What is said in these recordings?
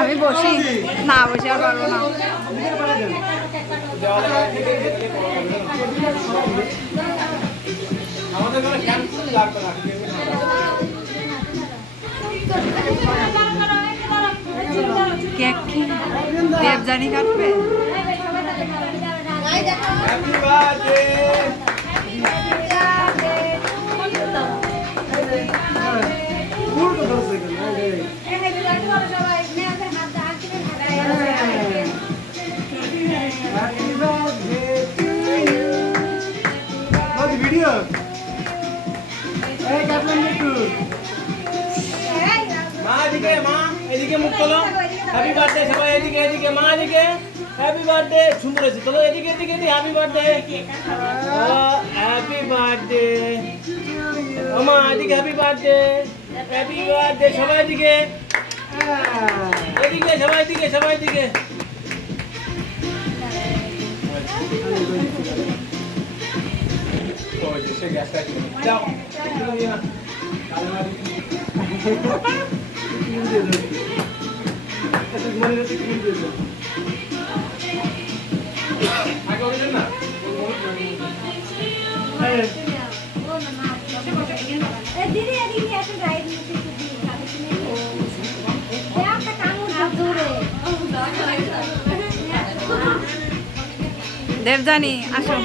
আমি বসি না, বসে আর পারবো না। কেক কি দেবজানি কাটবে? ভিডিও মা এদিকে, মা এদিকে মুখ তোলো। হ্যাপি বার্থডে সবাই, এদিকে এদিকে, মা এদিকে। হ্যাপি বার্থডে সুন্দর হয়েছে, তোলো এদিকে এদিকে এদিকে। হ্যাপি বার্থডে, হ্যাপি বার্থডে মা এদিকে। হ্যাপি বার্থডে, হ্যাপি বার্থডে সবাই এদিকে এদিকে, সবাই এদিকে, সবাই এদিকে। যাও দেবজানি আসো।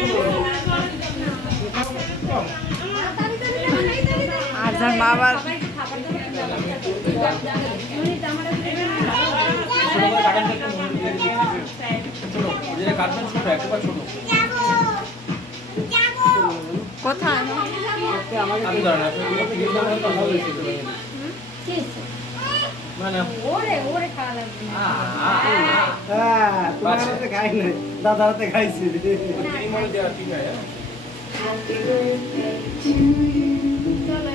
আর যার মা আবার কোথায়? দাদা হাতে খাইছি। চলো